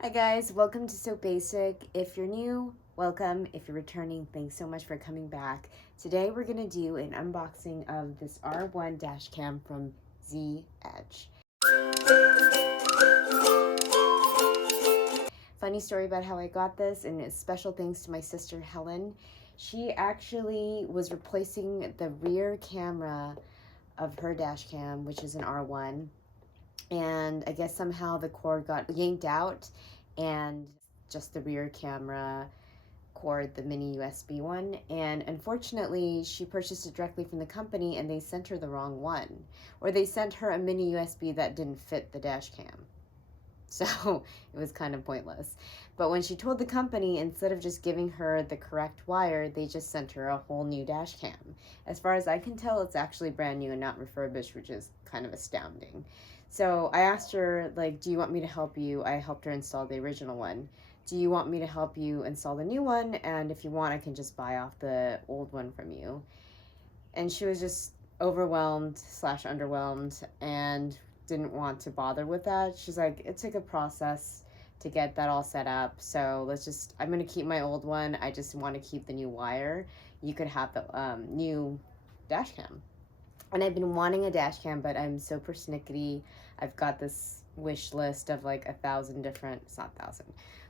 Hi guys, welcome to So Basic. If you're new, welcome. If you're returning, thanks so much for coming back. Today we're going to do an unboxing of this R1 Dashcam from Z-Edge. Funny story about how I got this, and a special thanks to my sister Helen. She actually was replacing the rear camera of her Dashcam, which is an R1, and I guess somehow the cord got yanked out and just the rear camera cord, the mini USB one, and unfortunately she purchased it directly from the company and they sent her the wrong one, or they sent her a mini USB that didn't fit the dash cam. So it was kind of pointless. But when she told the company, instead of just giving her the correct wire, they just sent her a whole new dash cam. As far as I can tell, it's actually brand new and not refurbished, which is kind of astounding. So I asked her, like, do you want me to help you? I helped her install the original one. Do you want me to help you install the new one? And if you want, I can just buy off the old one from you. And she was just overwhelmed slash underwhelmed and didn't want to bother with that. She's like, it took a process to get that all set up. So I'm going to keep my old one. I just want to keep the new wire. You could have the new dash cam. And I've been wanting a dash cam, but I'm so persnickety. I've got this wish list of like 1,000 different, it's not 1,000,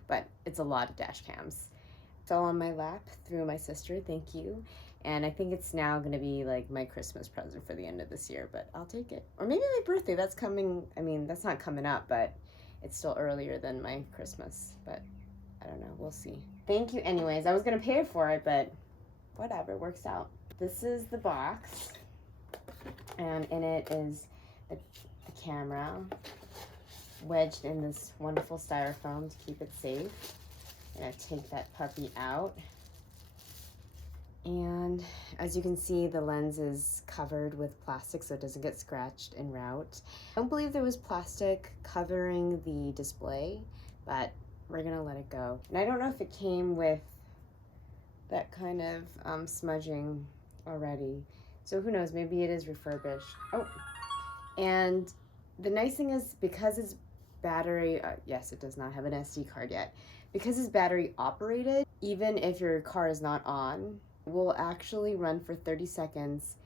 but it's a lot of dash cams. Fell on my lap through my sister, thank you. And I think it's now gonna be like my Christmas present for the end of this year, but I'll take it. Or maybe my birthday, that's coming, I mean, that's not coming up, but it's still earlier than my Christmas, but I don't know, we'll see. Thank you anyways. I was gonna pay for it, but whatever, works out. This is the box, and in it is the camera wedged in this wonderful styrofoam to keep it safe. I'm gonna take that puppy out. And as you can see, the lens is covered with plastic so it doesn't get scratched en route. I don't believe there was plastic covering the display, but we're gonna let it go. And I don't know if it came with that kind of smudging already. So who knows, maybe it is refurbished. Oh, and the nice thing is, because it's battery, yes, it does not have an SD card yet. Because it's battery operated, even if your car is not on, will actually run for 30 seconds,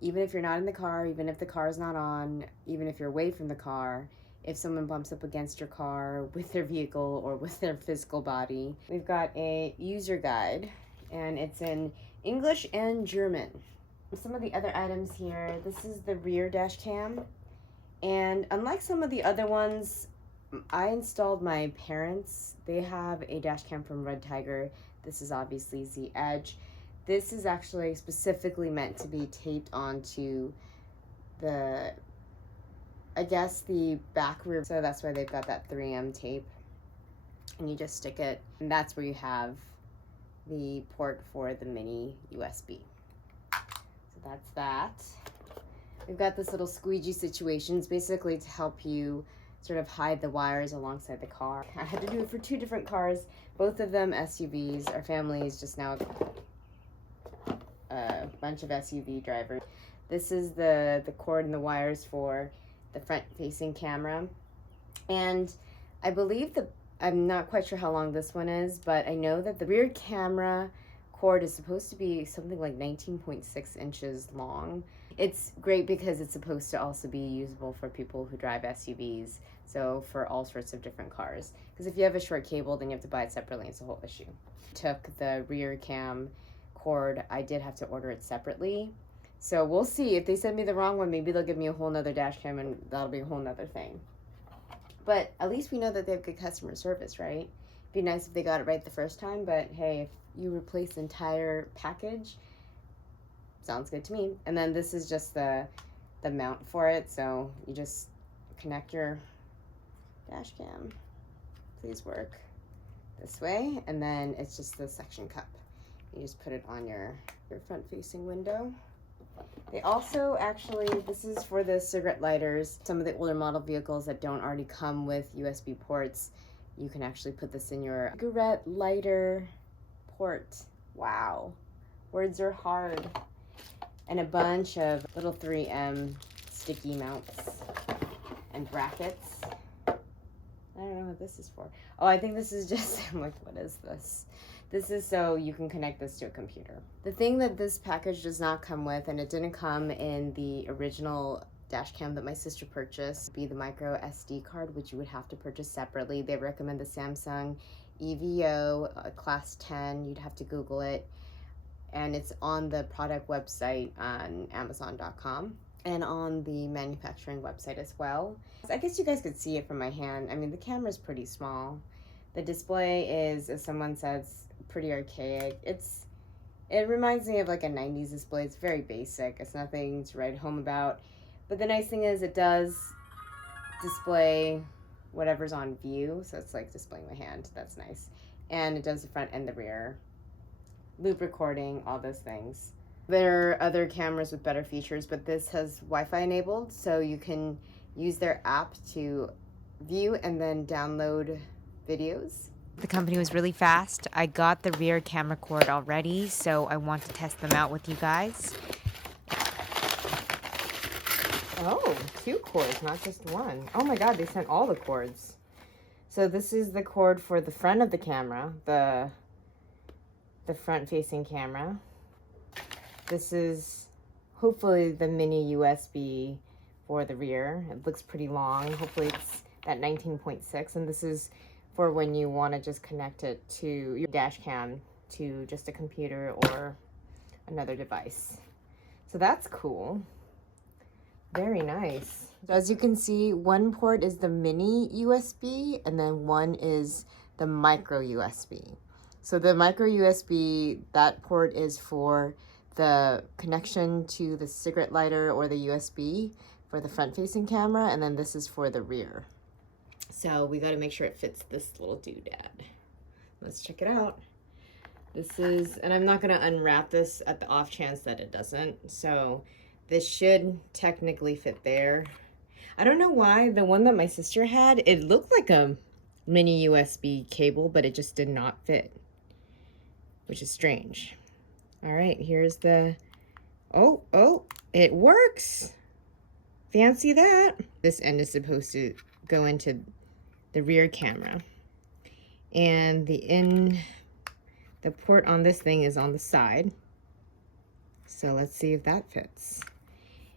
even if you're not in the car, even if the car is not on, even if you're away from the car, if someone bumps up against your car with their vehicle or with their physical body. We've got a user guide, and it's in English and German. Some of the other items here, this is the rear dash cam, and unlike some of the other ones, I installed my parents. They have a dash cam from Red Tiger. This is obviously Z-Edge. This is actually specifically meant to be taped onto the, I guess, the back rear. So that's why they've got that 3M tape. And you just stick it, and that's where you have the port for the mini USB. So that's that. We've got this little squeegee situation. It's basically to help you sort of hide the wires alongside the car. I had to do it for 2 different cars, both of them SUVs. Our family is just now a bunch of SUV drivers. This is the cord and the wires for the front-facing camera. And I believe I'm not quite sure how long this one is, but I know that the rear camera cord is supposed to be something like 19.6 inches long. It's great because it's supposed to also be usable for people who drive SUVs, so for all sorts of different cars. Because if you have a short cable, then you have to buy it separately. It's a whole issue. Took the rear cam cord. I did have to order it separately. So we'll see. If they send me the wrong one, maybe they'll give me a whole nother dash cam and that'll be a whole nother thing. But at least we know that they have good customer service, right? It'd be nice if they got it right the first time, but hey, if you replace the entire package, sounds good to me. And then this is just the mount for it, so you just connect your dash cam, please work, this way, and then it's just the suction cup. You just put it on your front-facing window. They also actually, this is for the cigarette lighters. Some of the older model vehicles that don't already come with USB ports, you can actually put this in your cigarette lighter port. Wow, words are hard. And a bunch of little 3M sticky mounts and brackets. I don't know what this is for. Oh, I think this is just, I'm like, what is this? This is so you can connect this to a computer. The thing that this package does not come with, and it didn't come in the original dash cam that my sister purchased, be the micro SD card, which you would have to purchase separately. They recommend the Samsung EVO class 10. You'd have to Google it. And it's on the product website on Amazon.com and on the manufacturing website as well. I guess you guys could see it from my hand. I mean, the camera's pretty small. The display is, as someone says, pretty archaic. It reminds me of like a 90s display. It's very basic. It's nothing to write home about. But the nice thing is it does display whatever's on view. So it's like displaying my hand. That's nice. And it does the front and the rear. Loop recording, all those things. There are other cameras with better features, but this has Wi-Fi enabled, so you can use their app to view and then download videos. The company was really fast. I got the rear camera cord already, so I want to test them out with you guys. Oh, 2 cords, not just 1. Oh my god, they sent all the cords. So this is the cord for the front of the camera, the front-facing camera. This is hopefully the mini USB for the rear. It looks pretty long. Hopefully it's at 19.6, and this is for when you want to just connect it to your dash cam to just a computer or another device. So that's cool. Very nice. So as you can see, one port is the mini USB and then one is the micro USB. So the micro USB, that port is for the connection to the cigarette lighter or the USB for the front-facing camera, and then this is for the rear. So we got to make sure it fits this little doodad. Let's check it out. This is, and I'm not going to unwrap this at the off chance that it doesn't. So this should technically fit there. I don't know why the one that my sister had, it looked like a mini USB cable, but it just did not fit, which is strange. All right, here's the, oh, it works. Fancy that. This end is supposed to go into the rear camera. And the port on this thing is on the side. So let's see if that fits.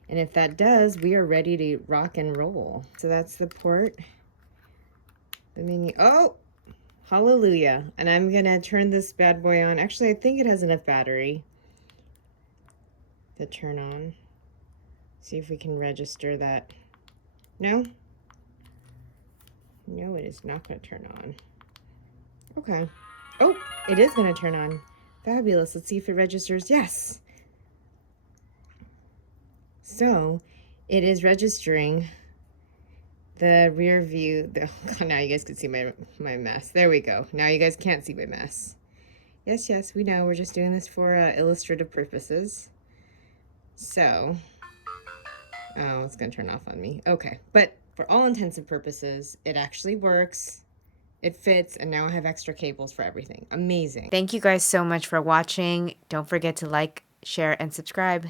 And if that does, we are ready to rock and roll. So that's the port. The mini, oh, hallelujah. And I'm gonna turn this bad boy on. Actually, I think it has enough battery to turn on. See if we can register that. No? No, it is not gonna turn on. Okay. Oh, it is gonna turn on. Fabulous. Let's see if it registers. Yes. So it is registering the rear view. Now you guys can see my mess. There we go. Now you guys can't see my mess. Yes, we know. We're just doing this for illustrative purposes. So, oh, it's going to turn off on me. Okay, but for all intents and purposes, it actually works. It fits, and now I have extra cables for everything. Amazing. Thank you guys so much for watching. Don't forget to like, share, and subscribe.